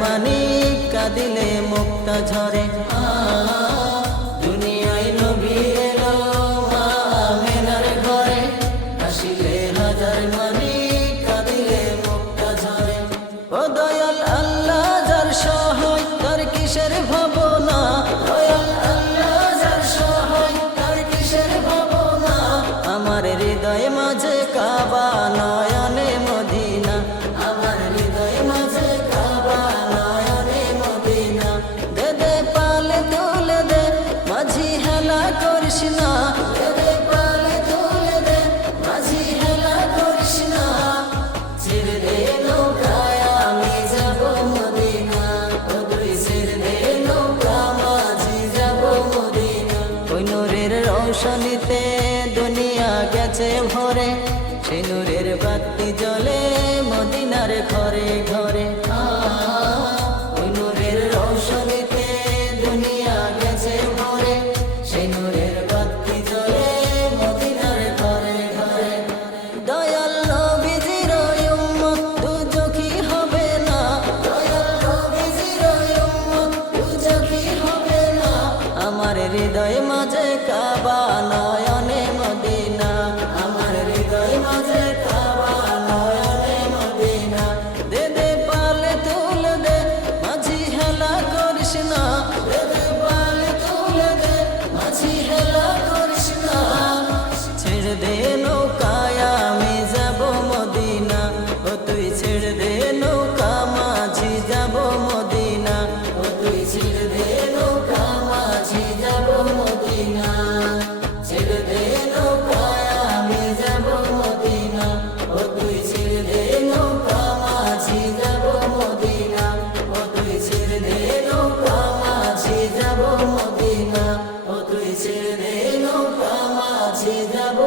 মানিক কাঁদিলে মুক্তা ঝরে। দুনিয়ায় নবী এলো মা আমেনার ঘরে, হাসিলে হাজার মানিক কাঁদিলে মুক্তা ঝরে। ও দয়াল আল্লাহ যার সহায় তার কিসের ভাবনা, দয়াল আল্লাহ যার সহায় তার কিসের ভাবনা। আমার হৃদয় মাঝে কাবা নয়নে মদিনা, আমার হৃদয় মাঝে কাবা নয়নে মদিনা। দে দে পালে তুলে দে মাঝি হেলা করিস না, দে দে পালে তুলে দে মাঝি হেলা করিস না। ছেড়ে দে নৌকায় আমি যাব মদিনা, ও তুই ছেড়ে দে নৌকা মাঝি যাব মদিনা। ওই নূরের রৌশনীতে দুনিয়া গেছে ভরে, সেই নূরের বাতি জ্বলে মদিনার ঘরে ঘরে। ওই নূরের রৌশনীতে দুনিয়া গেছে ভরে, সেই নূরের বাতি জ্বলে মদিনার ঘরে ঘরে। দয়াল নবীজির উম্মত দুজখী হবে না, দয়াল নবীজির উম্মত দুজখী হবে না। আমার হৃদয় মাঝে কাবা নয়নে মদিনা, আমার হৃদয় মাঝে কাবা নয়নে মদিনা। দে দে পালে তুলে দে মাঝি হেলা করিস না, দে দে পালে তুলে দে মাঝি হেলা করিস না। ছেড়ে দে নৌকায় আমি যাব মদিনা, ও তুই ছেড়ে দে নৌকা মাঝি যাব মদিনা, ও তুই ছেড়ে দে নৌকা মাঝি যাব মদিনা। ছেড়ে দে নৌকায় আমি যাব মদিনা, ও তুই ছেড়ে দে নৌকা মাঝি যাব মদিনা, ও তুই ছেড়ে দে নৌকা মাঝি যাব মদিনা, ও তুই ছেড়ে দে নৌকা মাঝি যাব।